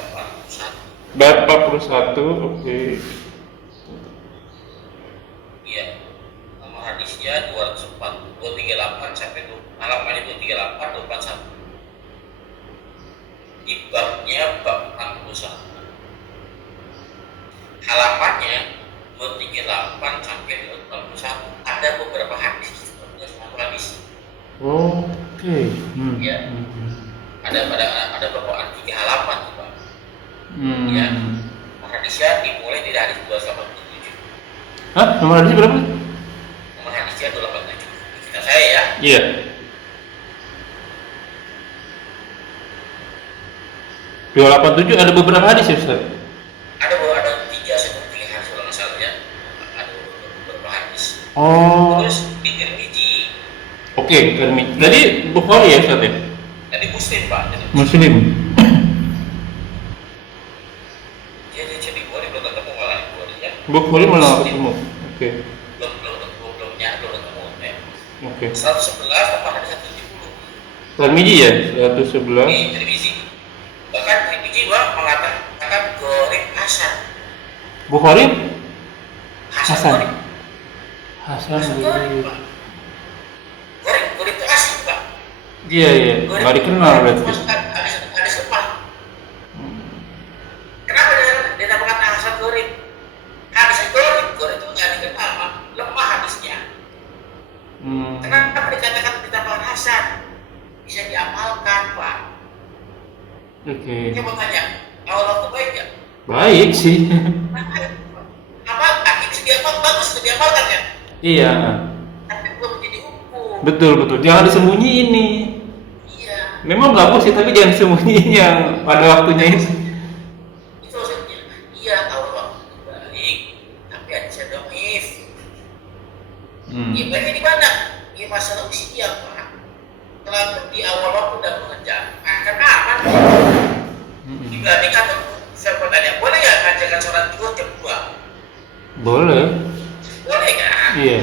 41. Bab 41, oke. Iya. Nama hadisnya 238 sampai halamannya 238 241. Di babnya bab 61. Halamannya 238 sampai 241. Ada beberapa hadis, bukan semua hadis. Oke. Ya. Ada beberapa 3 halaman tuh, Pak. Ya. Hadisnya dimulai dari hadis 287. Hah? Nomor hadis berapa? Nomor hadisnya 287. Kita saya ya. Iya. Yeah. 287 ada beberapa hadis ya Ustaz? Ada 3 hadis kalau nggak salah ya. Ada beberapa hadis. Oh. Terus di Tirmidzi. Oke, Tirmidzi. Jadi Bukhari ya Ustaz ya? Jadi Muslim Pak. Muslim. Jadi Bukhari belum ketemu malah Bukhari-nya. Bukhari malah ketemu. Oke. Belum ketemu ya. Oke. 111 apa hadis 170. Tirmidzi ya? 111. Di Tirmidzi. Bahkan Tirmidzi mengatakan goreng hasan. Bukhari Hasan. Hasan. Hasan goreng Pak. Goreng itu asin Pak. Iya. Nggak dikenal berarti. Hadis lemah. Kenapa dia namakan hasan goreng? Hadis goreng itu nggak dikenal Pak. Lemah hadisnya. Kenapa dikatakan ditambahkan hasan? Bisa diamalkan Pak. Oke. Coba tanya, Allah itu baik ya? Baik sih. Apa? Bisa bagus itu diamalkan ya? Iya. Tapi belum menjadi hukum. Betul. Jangan disembunyiin nih. Iya. Memang bagus sih, tapi jangan disembunyiin yang pada waktunya itu. Itu maksudnya. Iya, Allah baik, tapi hadisnya dhaif. Ya baiknya di mana? Ya masalah usia Pak. Kalau di awal waktu udah mengejar, karena apa? Dibanding atau saya bertanya, boleh nggak ngajarkan sholat zuhur jam 2? Boleh. Boleh nggak? Iya.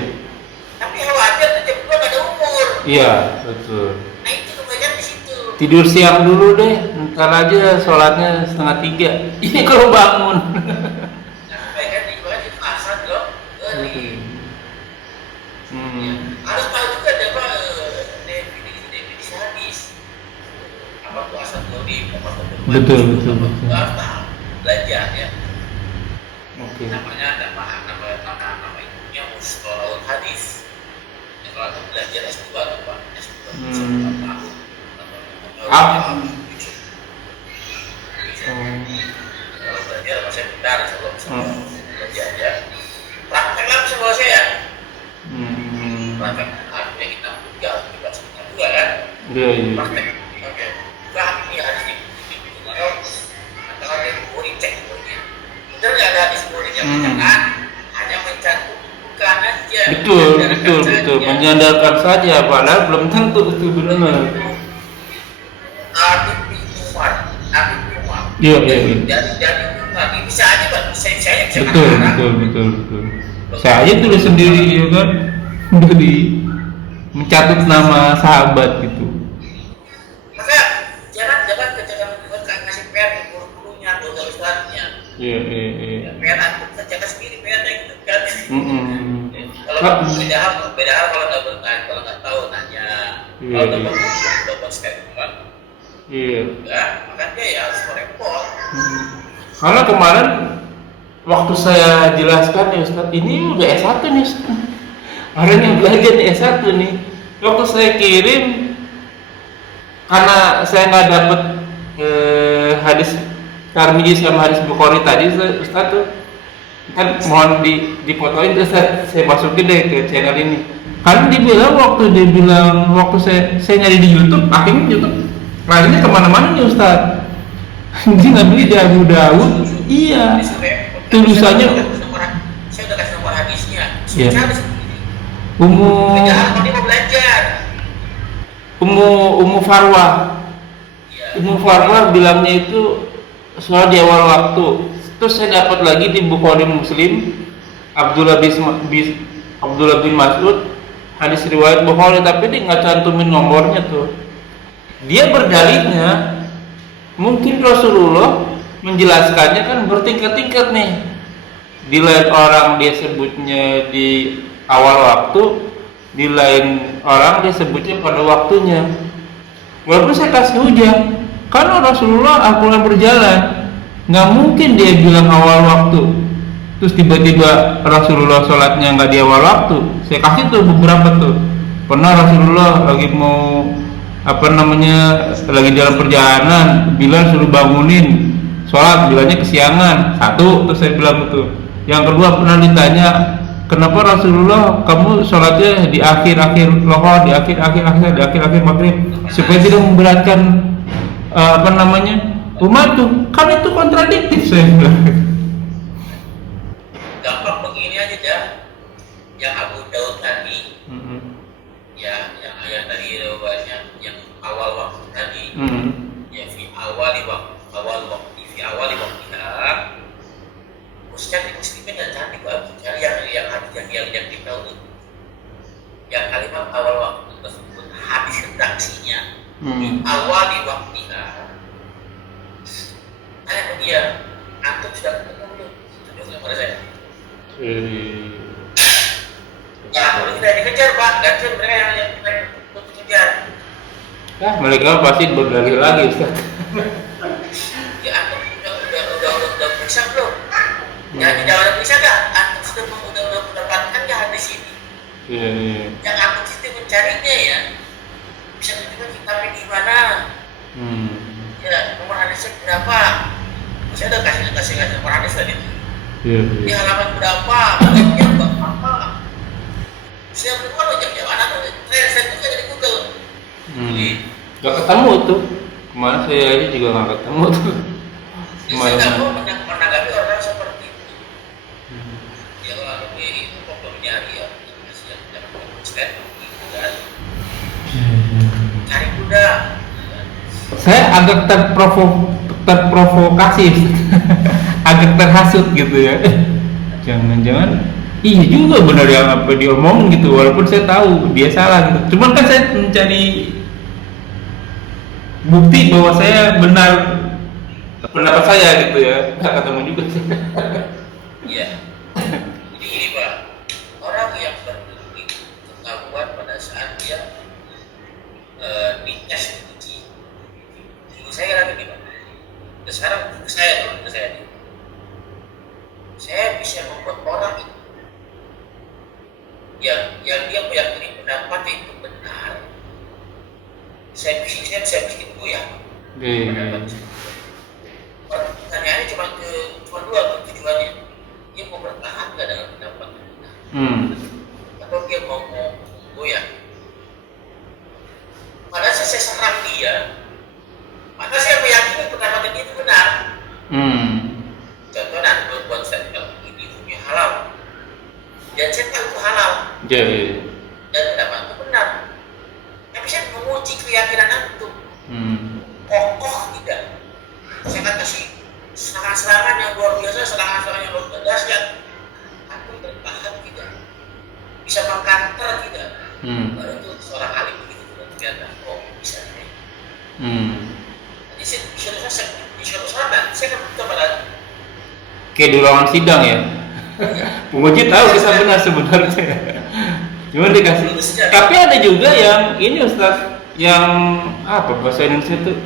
Tapi khawatir tuh jam 2 gak ada umur. Iya, betul. Nah itu kebaikan di situ. Tidur siang dulu deh, ntar aja sholatnya 2:30. Ini kalau bangun. Nah kebaikan di bawah itu asal loh. Harus tahu juga ada apa definisi hadis. Apa tuh asal godim, apa tuh Betul. harus tahu belajar ya. Oke. Namanya itunya mustalahul hadis. Ya, kalau aku belajar S2 tuh Pak, S2 tahun. Apa? Kalau belajar masih bentar sebelum belajar ya. Praktek lah bisa bawa saya. Praktek artinya kita juga juga kan. Iya. Praktek. Oke. Nah ini harus atau ada buku cek bukunya. Betul nggak ada hadis bukunya jangan hanya mencantumkan aja. Betul. Menyandarkan saja, padahal belum tentu itu benar. Habib bin Umar. Iya. Dari Umar bisa aja Pak. Saya bisa Betul. Saya aja tulis sendiri ya kan. Dari mencatat nama sahabat gitu. Maka jangan ngasih PR guru-gurunya atau ustaznya. Iya. PR antum kerjakan sendiri PR-nya gitu kan. Kalau beda hal kalau nggak tahu nanya. Kalau dapat statement. Iya. Ya, makanya ya harus merepot. Karena kemarin waktu saya jelaskan ya Ustaz, ini udah S1 nih Ustaz. Orang yang belajar di S1 nih. Waktu saya kirim, karena saya nggak dapet hadis Tirmidzi sama hadis Bukhari tadi Ustaz tuh, kan mohon dipotoin terus saya masukin deh ke channel ini. Karena waktu saya nyari di YouTube, akhirnya YouTube larinya kemana-mana nih Ustaz. Dia ngambil di Abu Dawud. Iya. Tulisannya. Saya udah kasih nomor hadisnya. Iya. Kalau dia mau belajar. Ummu Farwah. Ummu Farwah bilangnya itu soal di awal waktu. Terus saya dapat lagi di Bukhari Muslim Abdullah bin Mas'ud hadis riwayat Bukhari, tapi dia nggak cantumin nomornya tuh. Dia berdalihnya mungkin Rasulullah menjelaskannya kan bertingkat-tingkat nih. Di lain orang dia sebutnya di awal waktu, di lain orang dia sebutnya pada waktunya. Walaupun saya kasih hujah, karena Rasulullah Al-Quran berjalan, nggak mungkin dia bilang awal waktu terus tiba-tiba Rasulullah sholatnya nggak di awal waktu. Saya kasih tuh beberapa tuh. Pernah Rasulullah lagi lagi dalam perjalanan, Bilal suruh bangunin sholat, bilangnya kesiangan. Satu, terus saya bilang itu. Yang kedua, pernah ditanya, kenapa Rasulullah kamu sholatnya di akhir-akhir lohor, di akhir-akhir maghrib, supaya tidak memberatkan umat tuh. Kan itu kontradiktif, saya bilang. Gampang begini aja dah. Yang Abu Daud tadi, ya yang ayat tadi riwayatnya yang awal waktu tadi, ya fi awali waktiha. Khususnya di muslimin dan cantik Pak, yang kita tahu yang kalimat awal waktu tersebut habis redaksinya di awali waktiha. Tanya ke dia, antum sudah ketemu belum? Tunjukkan kepada saya. Ya, kalau kita dikejar Pak, ganti mereka yang kita kejar. Ya, mereka pasti berdalih lagi Ustaz. Ya, antum udah periksa belum? Ya, tidak ada periksa nggak? Antum sudah mendapatkan nggak hadis ini? Iya. Yang antum itu mencarinya ya, bisa tunjukkan kitabnya di mana? Ya, nomor hadisnya berapa? Saya udah kasih nomor hadis tadi. Iya. Di halaman berapa? Bagiannya apa? Saya keluar aja mana tuh? Saya juga dari Google. Gak ketemu tuh. Kemarin saya aja juga gak ketemu tuh. Saya nggak mau menanggapi orang seperti itu. Ya kalau itu problemnya dia masih yang tidak konsisten gitu kan. Cari kuda. Saya agak terprovokasi, agak terhasut gitu ya. Jangan-jangan iya juga benar yang apa diomongin gitu, walaupun saya tahu dia salah gitu, cuman kan saya mencari bukti bahwa saya benar pendapat saya gitu ya, nggak ketemu juga sih. Iya. Jadi gini Pak, orang yang berpikir ketahuan pada saat dia dites uji, dulu saya lagi nih Pak. Dan sekarang dulu saya nih. Saya bisa membuat orang itu yang dia meyakini pendapat itu benar. Saya bisa bikin goyang. Pendapat itu. Pertanyaannya cuma dua tujuannya. Dia mau bertahan nggak dengan pendapat itu? Atau dia mau goyang? Padahal saya serang dia, maka saya meyakini pendapat itu benar. Contohnya ada buat saya bilang ini hukumnya halal, dan saya tahu itu halal, dan pendapat itu benar. Tapi saya menguji keyakinan itu, kokoh tidak. Saya akan kasih serangan-serangan yang luar biasa, serangan-serangan yang luar biasa. Aku bertahan tidak, bisa mengkanter tidak. Baru itu seorang alim begitu ternyata, oh bisa nih. Jadi di suatu saat saya akan butuh pada Kayak di ruangan sidang ya. Penguji tahu kisah benar sebenarnya. Cuma dikasih. Tapi ada juga yang ini Ustaz, yang apa bahasa Indonesia itu?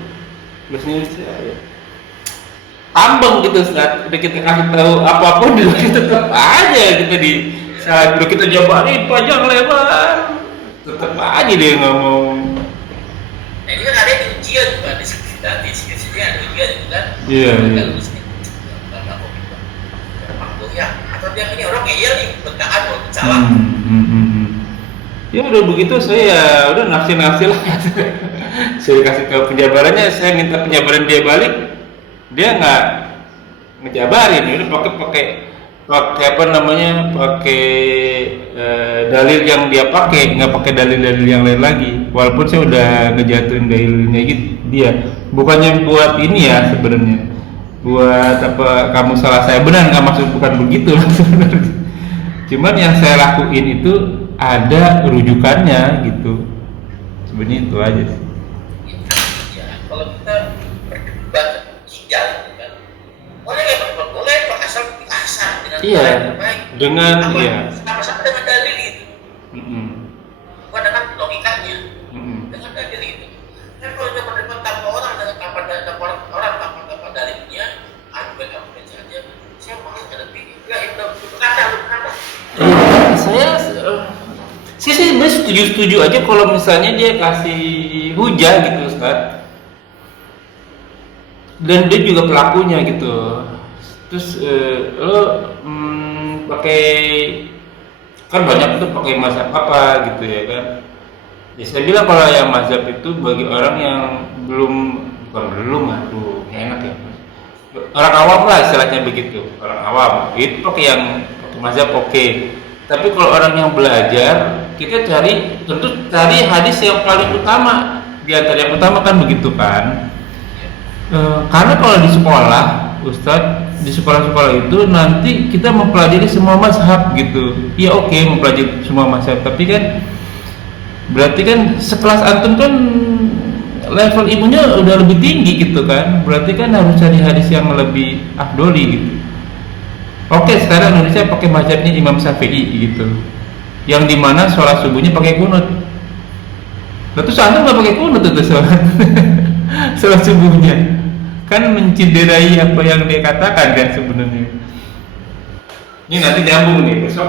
Bahasa Indonesia ya. Tambang gitu Ustaz. Udah kita kasih tahu apapun juga tetap aja kita di saat udah kita jabarin panjang lebar, tetap aja dia ngomong. Nah ini kan ada di ujian Pak, di skripsinya ada ujian itu kan. Iya. Ya, atau dia ini orang ngeyel nih, bertahan mau salah. Ya udah begitu saya ya udah nafsi lah. Saya kasih tahu penjabarannya, saya minta penjabaran dia balik, dia nggak ngejabarin, udah pakai apa namanya, pakai dalil yang dia pakai, nggak pakai dalil-dalil yang lain lagi. Walaupun saya udah ngejatuhin dalilnya gitu dia, bukannya buat ini ya sebenarnya. Buat apa kamu salah saya benar, nggak maksud bukan begitu sebenarnya. Cuman yang saya lakuin itu ada rujukannya gitu, sebenarnya itu aja sih. Ya, kalau kita berdebat kijal kan, boleh asal dengan baik, dengan sama-sama dengan dalil itu, bukan dengan logikanya, dengan dalil itu. Kan kalau kita berdebat tanpa orang tanpa dalilnya, argumen saja, saya malah hadapi berkata. Saya sih setuju aja kalau misalnya dia kasih hujah gitu Ustaz, dan dia juga pelakunya gitu. Terus lo pakai kan banyak tuh pakai mazhab apa gitu ya kan. Ya saya bilang kalau yang mazhab itu bagi orang yang enak ya, orang awam lah istilahnya begitu, orang awam itu pakai yang mazhab oke. Tapi kalau orang yang belajar, kita tentu cari hadis yang paling utama, di antara yang utama kan begitu kan. Karena kalau di sekolah Ustadz, di sekolah-sekolah itu nanti kita mempelajari semua mazhab gitu. Ya oke, mempelajari semua mazhab, tapi kan berarti kan sekelas antum kan level ilmunya udah lebih tinggi gitu kan. Berarti kan harus cari hadis yang lebih afdoli gitu. Oke, sekarang Indonesia pakai mazhabnya Imam Syafi'i gitu, yang dimana sholat subuhnya pakai kunut. Lalu antum nggak pakai kunut itu sholat subuhnya, kan menciderai apa yang dia katakan kan sebenarnya. Ini nanti nyambung nih besok.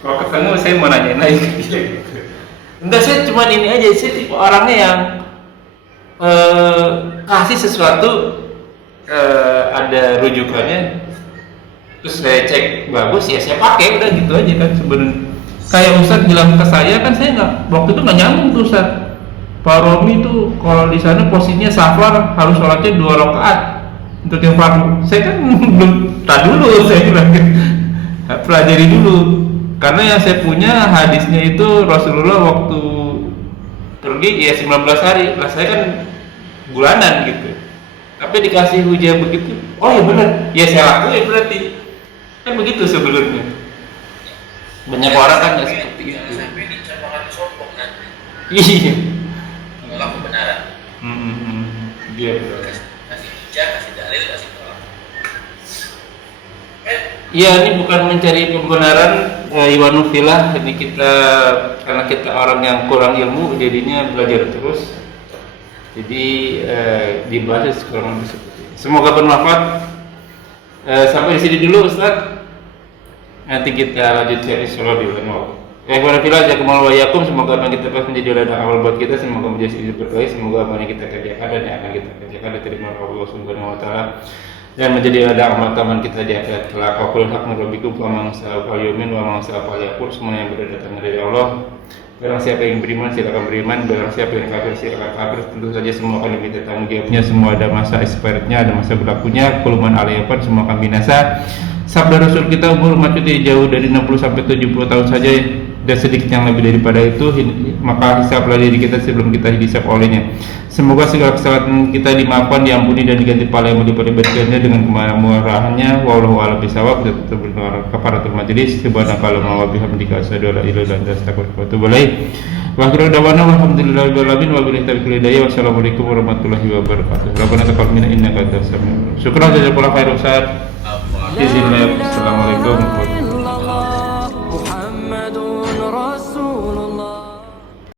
Kalau ketemu saya mau nanyain lagi ke dia. Enggak, saya cuma ini aja, saya tipe orangnya yang kasih sesuatu ada rujukannya. Terus saya cek bagus ya saya pakai, udah gitu aja kan sebenarnya. Kayak Ustadz bilang ke saya kan, saya nggak, waktu itu nggak nyambung tuh Ustadz. Pak Romi tuh kalau di sana posisinya safar harus sholatnya 2 rakaat untuk yang fardu. Saya kan belum tak dulu, saya bilang pelajari dulu, karena yang saya punya hadisnya itu Rasulullah waktu pergi ya 19 hari lah, saya kan bulanan gitu. Tapi dikasih hujah begitu, oh ya benar, ya saya lakuin berarti. Kan begitu sebenarnya. Banyak orang kan nggak seperti Jangan itu. sampai dicapakan sombong nanti. Iya. Menolak kebenaran. Iya betul. Kasih hujah, kasih dalil, kasih tolak. Ya, ini bukan mencari pembenaran Iwanufilah. Ini kita karena kita orang yang kurang ilmu, jadinya belajar terus. Jadi dibahas kurang lebih seperti ini. Semoga bermanfaat. Sampai di sini dulu, Ustaz. Nanti kita lanjut seri Insyaallah di bulan waktu. Iwanufilah jazakumullahu wa iyyakum. Semoga apa yang kita bahas menjadi ladang amal buat kita. Semoga menjadi hidup berkah. Semoga apa yang kita kerjakan dan yang akan kita kerjakan diterima oleh Allah Subhanahu wa taala. Dan menjadi ada amal taman kita di akhirat kelak. Wa qul haq min rabbikum wa man sa'a falyu'min wa man sa'a falyakfur. Semua yang berdatang dari Allah. Barang siapa yang beriman silakan beriman, barang siapa yang kafir silakan kafir. Tentu saja semua akan diminta tanggung jawabnya, semua ada masa expirednya, ada masa berlakunya. Kuluman alayapan semua akan binasa. Sabda Rasul kita umur maksudnya jauh dari 60 sampai 70 tahun saja dan sedikit yang lebih daripada itu, maka hisablah diri kita sebelum kita dihisab olehnya. Semoga segala kesalahan kita dimaafkan, diampuni dan diganti pahala yang melipat-lipat dengan kemurahannya. Wallahu a'lam bishawab. Kafaratul majelis. Subhanakallahumma wa bihamdika asyhadu an la ilaha illa anta astaghfiruka wa atubu ilaik. Wa akhiru da'wana walhamdulillahirabbil alamin wa billahi taufiq wal hidayah. Wassalamualaikum warahmatullahi wabarakatuh. Rabbana taqabbal minna innaka antas samiul alim. Syukran jazakallahu khairan Ustaz. Assalamualaikum warahmatullahi wabarakatuh.